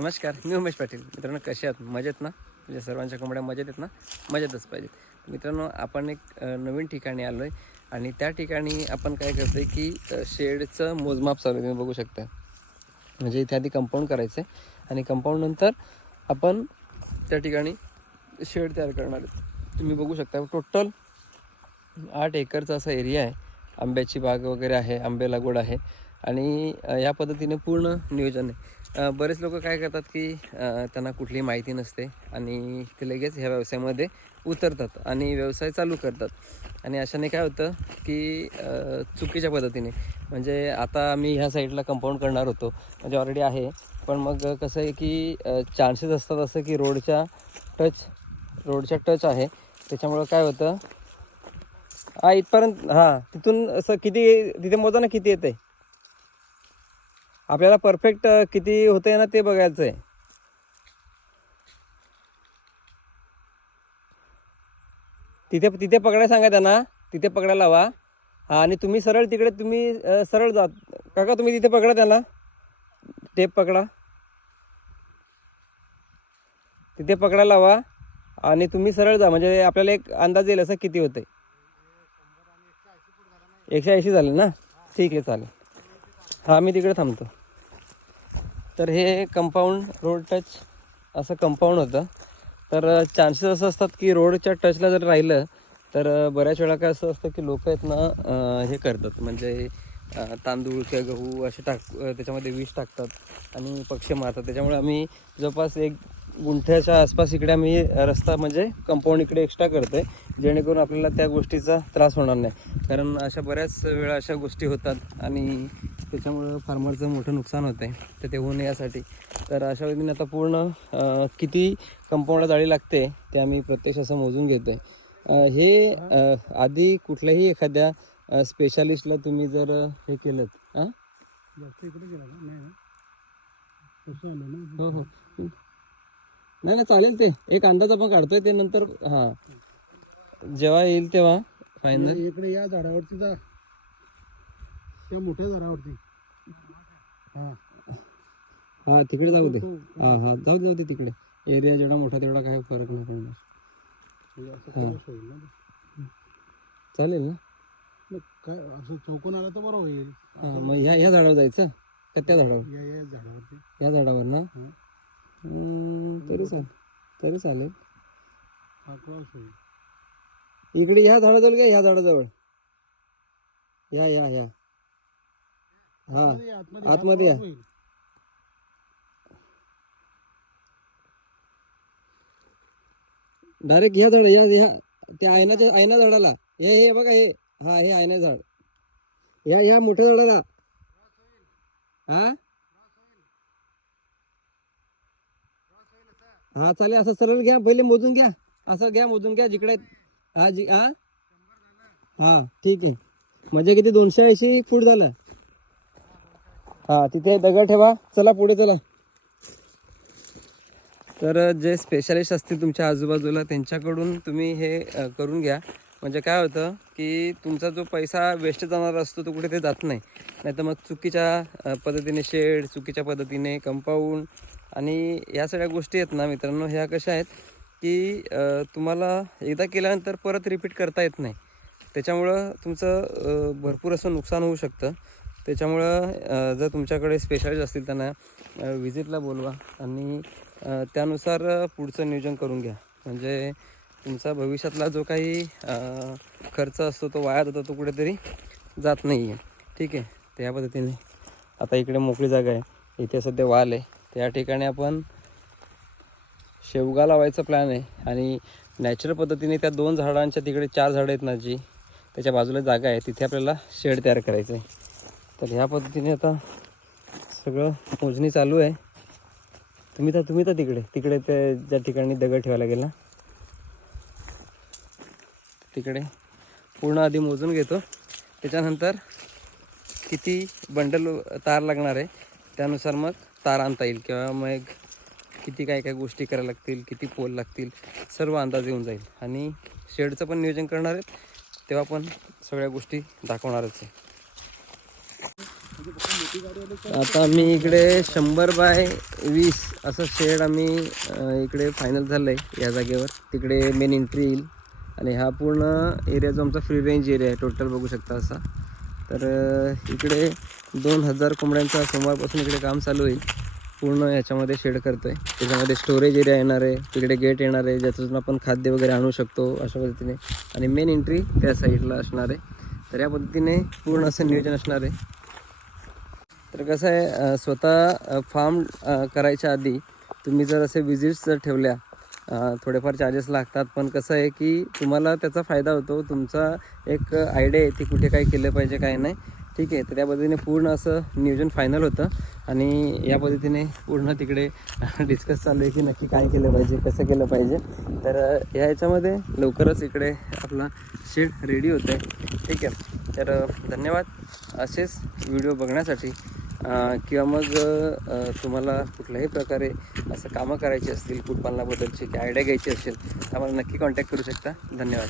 नमस्कार मी उमेश पाटील. मित्रांनो कसे आहात? मजेत ना? म्हणजे सर्वांच्या कोंबड्या मजेत आहेत ना? मजेतच पाहिजेत. मित्रांनो आपण एक नवीन ठिकाणी आलो आहे आणि त्या ठिकाणी आपण काय करतो आहे की शेडचं मोजमाप चालू आहे. तुम्ही बघू शकता. म्हणजे इथे आधी कंपाऊंड करायचं आहे आणि कंपाऊंड नंतर आपण त्या ठिकाणी शेड तयार करणार आहेत. तुम्ही बघू शकता टोटल आठ एकरचा असा एरिया आहे. आंब्याची बाग वगैरे आहे आंबे लागवड आहे. आणि या पद्धतीने पूर्ण नियोजन आहे. बरेच लोक काय करतात की त्यांना कुठलीही माहिती नसते आणि ते लगेच ह्या व्यवसायामध्ये उतरतात आणि व्यवसाय चालू करतात. आणि अशाने काय होतं की चुकीच्या पद्धतीने. म्हणजे आता आम्ही ह्या साईडला कंपाऊंड करणार होतो म्हणजे ऑलरेडी आहे. पण मग कसं आहे की चान्सेस असतात असं की रोडच्या टच रोडच्या टच आहे. त्याच्यामुळं काय होतं हा इथपर्यंत हां तिथून असं किती तिथे मोजा ना किती येते आपल्याला परफेक्ट किती होते ना ते बघायचं आहे तिथे तिथे पकडायला सांगा त्यांना. तिथे पकडायला लावा. हा आणि तुम्ही सरळ तिकडे तुम्ही सरळ जा. काका तुम्ही तिथे पकडा त्याला टेप पकडा. तिथे पकडायला लावा आणि तुम्ही सरळ जा. म्हणजे आपल्याला एक अंदाज येईल असं किती होते एकशे ऐंशी झाले ना? ठीक आहे चालेल. हां मी तिकडे थांबतो. तर हे कंपाऊंड रोड टच असं कंपाऊंड होतं. तर चान्सेस असं असतात की रोडच्या टचला जर राहिलं तर बऱ्याच वेळा काय असं असतं की लोक आहेत ना हे करतात. म्हणजे तांदूळ किंवा गहू असे टाक त्याच्यामध्ये विष टाकतात आणि पक्षी मारतात. त्याच्यामुळे आम्ही जवळपास एक गुंठ्याच्या आसपास इकडे आम्ही रस्ता म्हणजे कंपाऊंड इकडे एक्स्ट्रा करतोय. जेणेकरून आपल्याला त्या गोष्टीचा त्रास होणार नाही. कारण अशा बऱ्याच वेळा अशा गोष्टी होतात आणि त्याच्यामुळं फार्मरचं मोठं नुकसान होतं आहे तर ते होऊ नये यासाठी. तर अशा पद्धतीने आता पूर्ण किती कंपाऊंडला जाळी लागते ते आम्ही प्रत्यक्ष असं मोजून घेतो आहे हे आधी कुठल्याही एखाद्या स्पेशालिस्टला तुम्ही जर हे केलं हां हो हो. नाही नाही चालेल ते. एक अंदाज आपण काढतोय ते नंतर हां. जेव्हा येईल तेव्हा फायनल इकडे या झाडावरती जा. त्या मोठ्या झाडावरती. हा. हां तिकडे जाऊ दे. तो- हां. हां जाऊ दे जाऊ दे तिकडे. एरिया जेवढा मोठा तेवढा काही फरक नाही पडणार. म्हणजे चालेल ना? काय असं चौकोन आला तर बरं होईल. हां मग ह्या ह्या झाडावर जायचं? का त्या झाडावर? या या झाडावरती. या झाडावर ना? हा. तरी चालेल. तरी चालेल. इकडे ह्या झाडाजवळ घ्या ह्या झाडाजवळ. या या या. हा आतमध्ये या, हा या. डायरेक्ट ह्या झाड या ह्या त्या आयनाच्या आयना झाडाला. हे हे बघा हे. हा हे आयना झाड. या ह्या मोठ्या झाडाला. हा? हा चालेल असं सरळ घ्या पहिले मोजून घ्या. असं घ्या मोजून घ्या जिकडे हा जी हा? हा ठीक आहे. म्हणजे किती? दोनशे ऐंशी फूट झालं. हा तिथे दगड ठेवा. चला पुढे चला. तर जे स्पेशालिस्ट असतील तुमच्या आजूबाजूला त्यांच्याकडून तुम्ही हे करून घ्या. म्हणजे काय होतं की तुमचा जो पैसा वेस्ट जाणार असतो तो कुठे ते जात नाही. नाही तर मग चुकीच्या पद्धतीने शेड चुकीच्या पद्धतीने कंपाऊंड आणि या सगळ्या गोष्टी आहेत ना मित्रांनो ह्या कशा आहेत की तुम्हाला एकदा केल्यानंतर परत रिपीट करता येत नाही. त्याच्यामुळं तुमचं भरपूर असं नुकसान होऊ शकतं. त्याच्यामुळं जर तुमच्याकडे स्पेशालिस्ट असतील त्यांना व्हिजिटला बोलवा आणि त्यानुसार पुढचं नियोजन करून घ्या. म्हणजे तुमचा भविष्यातला जो काही खर्च असतो तो वाया जातो तो कुठेतरी जात नाही आहे ठीक आहे? त्या पद्धतीने. आता इकडे मोकळी जागा आहे. इथे सध्या वाल आहे. त्या ठिकाणी आपण शेवगा लावायचा प्लॅन आहे. आणि नॅचरल पद्धतीने त्या दोन झाडांच्या तिकडे चार झाडं आहेत ना जी त्याच्या बाजूला जागा आहे. तिथे आपल्याला शेड तयार करायचं आहे. तर ह्या पद्धतीने आता सगळं मोजणी चालू आहे. तुम्ही तर तुम्ही तर तिकडे तिकडे ते ज्या ठिकाणी दगड ठेवायला लागेल ना तिकडे पूर्ण आधी मोजून घेतो. त्याच्यानंतर किती बंडल तार लागणार आहे त्यानुसार मग तार आणता येईल किंवा मग किती काय काय गोष्टी करायला लागतील किती पोल लागतील सर्व अंदाज येऊन जाईल. आणि शेडचं पण नियोजन करणार आहेत. तेव्हा पण सगळ्या गोष्टी दाखवणारच आहे. आता आम्ही इकडे शंभर बाय वीस असं शेड आम्ही इकडे फायनल झालं आहे या जागेवर. तिकडे मेन एंट्री येईल. आणि हा पूर्ण एरिया जो आमचा फ्री रेंज एरिया आहे टोटल बघू शकता असा. तर इकडे दोन हजार कोंबड्यांचा सोमवारपासून इकडे काम चालू होईल. पूर्ण याच्यामध्ये शेड करतो आहे त्याच्यामध्ये स्टोरेज एरिया येणार आहे. तिकडे गेट येणार आहे. ज्याच्यातून आपण खाद्य वगैरे आणू शकतो अशा पद्धतीने. आणि मेन एंट्री त्या साईडला असणार आहे. तर या पद्धतीने पूर्ण असं नियोजन असणार आहे. तर कसं आहे स्वतः फार्म करायच्या आधी तुम्ही जर असे विजिट्स जर ठेवल्या थोडेफार चार्जेस लागतात. पण कसं आहे की तुम्हाला त्याचा फायदा होतो. तुमचा एक आयडिया आहे कुठे काय केलं पाहिजे काय नाही. ठीक आहे तर त्या पद्धतीने पूर्ण असं नियोजन फायनल होतं. आणि या पद्धतीने पूर्ण तिकडे डिस्कस चालू आहे की नक्की काय केलं पाहिजे कसं केलं पाहिजे. तर या याच्यामध्ये लवकरच इकडे आपला शेड रेडी होतं आहे ठीक आहे तर धन्यवाद. असेच व्हिडिओ बघण्यासाठी किंवा मग तुम्हाला कुठल्याही प्रकारे असं कामं करायची असतील कुटपालनाबद्दलची की आयडिया घ्यायची असेल तर आम्हाला नक्की कॉन्टॅक्ट करू शकता. धन्यवाद.